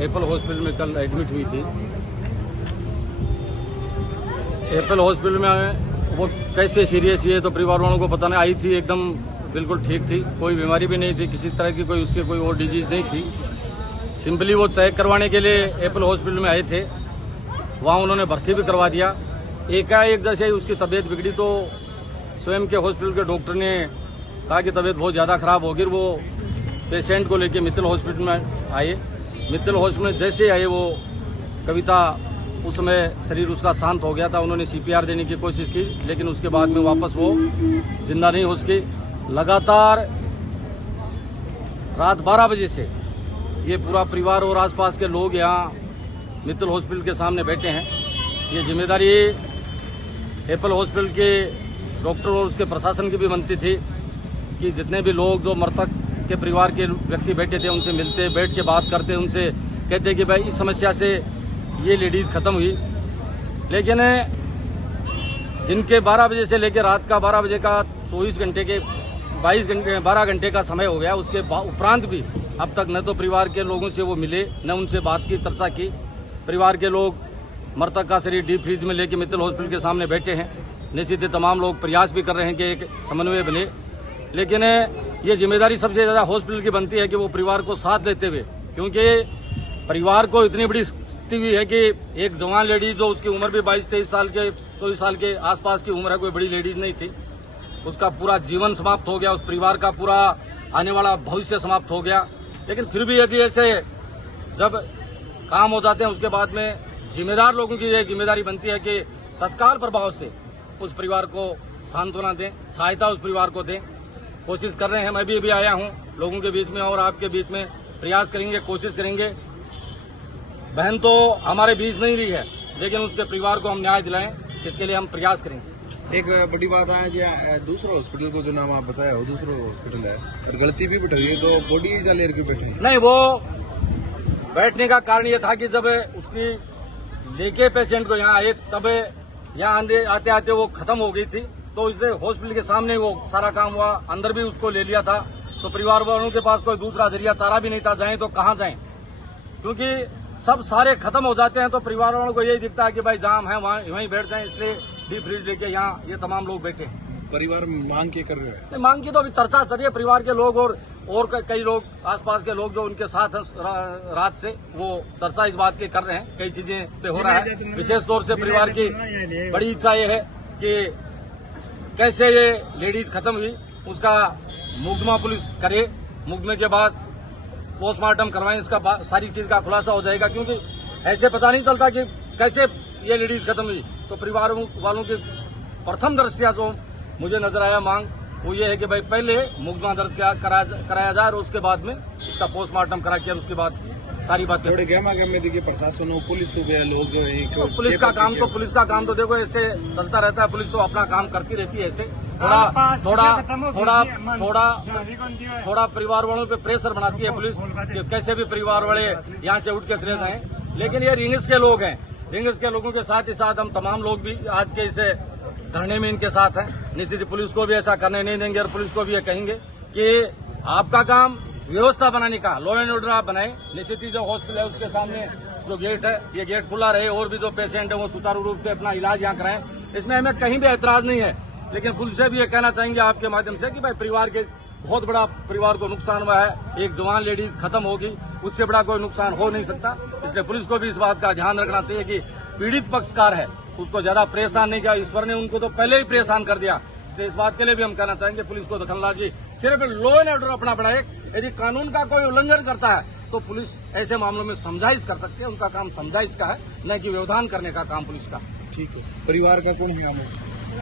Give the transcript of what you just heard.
Apple hospital में कल admit हुई थी। एप्पल हॉस्पिटल में वो कैसे सीरियस है तो परिवार वालों को पता नहीं। आई थी एकदम बिल्कुल ठीक थी, कोई बीमारी भी नहीं थी, किसी तरह की कोई उसके कोई और डिजीज नहीं थी। सिंपली वो चेक करवाने के लिए एप्पल हॉस्पिटल में आए थे, वहाँ उन्होंने भर्ती भी करवा दिया। एकाएक जैसे ही उसकी तबीयत बिगड़ी तो स्वयं के हॉस्पिटल के डॉक्टर ने कहा कि तबीयत बहुत ज़्यादा खराब होगी। वो पेशेंट को लेकर मित्तल हॉस्पिटल में आए। मित्तल हॉस्पिटल में जैसे ही आए वो कविता, उस समय शरीर उसका शांत हो गया था। उन्होंने CPR देने की कोशिश की, लेकिन उसके बाद में वापस वो जिंदा नहीं हो सकी। लगातार रात 12 बजे से ये पूरा परिवार और आसपास के लोग यहाँ मित्तल हॉस्पिटल के सामने बैठे हैं। ये जिम्मेदारी एप्पल हॉस्पिटल के डॉक्टर और उसके प्रशासन की भी बनती थी कि जितने भी लोग जो मृतक के परिवार के व्यक्ति बैठे थे उनसे मिलते, बैठ के बात करते, उनसे कहते कि भाई इस समस्या से ये लेडीज खत्म हुई। लेकिन दिन के 12 बजे से लेकर रात का 12 बजे का 24 घंटे के 12 घंटे का समय हो गया। उसके उपरांत भी अब तक न तो परिवार के लोगों से वो मिले, न उनसे बात की, चर्चा की। परिवार के लोग मृतक का शरीर डीप फ्रीज में लेकर मित्तल हॉस्पिटल के सामने बैठे हैं। निश्चित ही तमाम लोग प्रयास भी कर रहे हैं कि एक समन्वय बने, लेकिन ये जिम्मेदारी सबसे ज्यादा हॉस्पिटल की बनती है कि वो परिवार को साथ लेते हुए, क्योंकि परिवार को इतनी बड़ी स्थिति हुई है कि एक जवान लेडीज जो उसकी उम्र भी 22-23 साल के 24 साल के आसपास की उम्र है, कोई बड़ी लेडीज नहीं थी, उसका पूरा जीवन समाप्त हो गया, उस परिवार का पूरा आने वाला भविष्य समाप्त हो गया। लेकिन फिर भी यदि ऐसे जब काम हो जाते हैं उसके बाद में जिम्मेदार लोगों की यह जिम्मेदारी बनती है कि तत्काल प्रभाव से उस परिवार को सांत्वना दें, सहायता उस परिवार को दें। कोशिश कर रहे हैं, मैं भी अभी आया हूं लोगों के बीच में और आपके बीच में, प्रयास करेंगे, कोशिश करेंगे। बहन तो हमारे बीच नहीं रही है, लेकिन उसके परिवार को हम न्याय दिलाएं, इसके लिए हम प्रयास करेंगे। एक बड़ी बात है जो दूसरा हॉस्पिटल को जो नाम आप बताया हो, दूसरा हॉस्पिटल है, अगर गलती भी बैठी है तो बॉडी जा लेकर बैठे नहीं। वो बैठने का कारण ये था कि जब उसकी लेके पेशेंट को यहाँ आए तब यहाँ आते आते वो खत्म हो गई थी, तो इसे हॉस्पिटल के सामने वो सारा काम हुआ। अंदर भी उसको ले लिया था, तो परिवार वालों के पास कोई दूसरा जरिया चारा भी नहीं था, जाएं तो कहाँ जाएं, क्योंकि सब सारे खत्म हो जाते हैं। तो परिवार वालों को यही दिखता है कि भाई जाम है वहीं बैठ जाएं, इसलिए डीप फ्रीज लेके यहाँ ये तमाम लोग बैठे। परिवार मांग के कर रहे हैं, मांग की तो अभी चर्चा चल रही है। परिवार के लोग और कई लोग आसपास के लोग जो उनके साथ हैं रात से, वो चर्चा इस बात की कर रहे हैं, कई चीजें पे हो रहा है। विशेष तौर से परिवार की बड़ी इच्छा ये है कि कैसे ये लेडीज खत्म हुई उसका मुकदमा पुलिस करे, मुकदमे के बाद पोस्टमार्टम करवाएं, इसका सारी चीज का खुलासा हो जाएगा। क्योंकि ऐसे पता नहीं चलता कि कैसे ये लेडीज खत्म हुई। तो परिवार वालों की प्रथम दृष्टया जो मुझे नजर आया मांग वो ये है कि भाई पहले मुकदमा दर्ज कराया जाए और उसके बाद में इसका पोस्टमार्टम करा के उसके बाद सारी बातें। थोड़े गहमा गहमे देखिए, प्रशासन हो, पुलिस हो गया, लोग तो पुलिस का काम तो देखो ऐसे चलता रहता है। पुलिस तो अपना काम करती रहती है। ऐसे थोड़ा परिवार वालों पे प्रेशर बनाती है पुलिस कि कैसे भी परिवार वाले यहाँ से उठ के चले जाएं। लेकिन ये रिंग्स के लोग हैं, रिंग्स के लोगों के साथ ही साथ हम तमाम लोग भी आज के इसे धरने में इनके साथ हैं। निश्चित पुलिस को भी ऐसा करने नहीं देंगे और पुलिस को भी ये कहेंगे कि आपका काम व्यवस्था बनाने का, लॉ एंड ऑर्डर आप बनाए। निश्चित ही जो हॉस्पिटल है उसके सामने जो गेट है, ये गेट खुला रहे और भी जो पेशेंट है वो सुचारू रूप से अपना इलाज यहाँ कराएं। इसमें हमें कहीं भी ऐतराज नहीं है, लेकिन पुलिस से भी ये कहना चाहेंगे आपके माध्यम से कि भाई परिवार के बहुत बड़ा परिवार को नुकसान हुआ है, एक जवान लेडीज खत्म होगी, उससे बड़ा कोई नुकसान हो नहीं सकता। इसलिए पुलिस को भी इस बात का ध्यान रखना चाहिए कि पीड़ित पक्षकार है उसको ज्यादा परेशान नहीं किया। ईश्वर ने उनको तो पहले ही परेशान कर दिया। इसलिए इस बात के लिए भी हम कहना चाहेंगे पुलिस को दखलंदाजी, सिर्फ लॉ एंड ऑर्डर अपना बनाए। यदि कानून का कोई उल्लंघन करता है तो पुलिस ऐसे मामलों में समझाइश कर सकती है। उनका काम समझाइश का है, न कि व्यवधान करने का काम पुलिस का। ठीक है। परिवार का कौन है?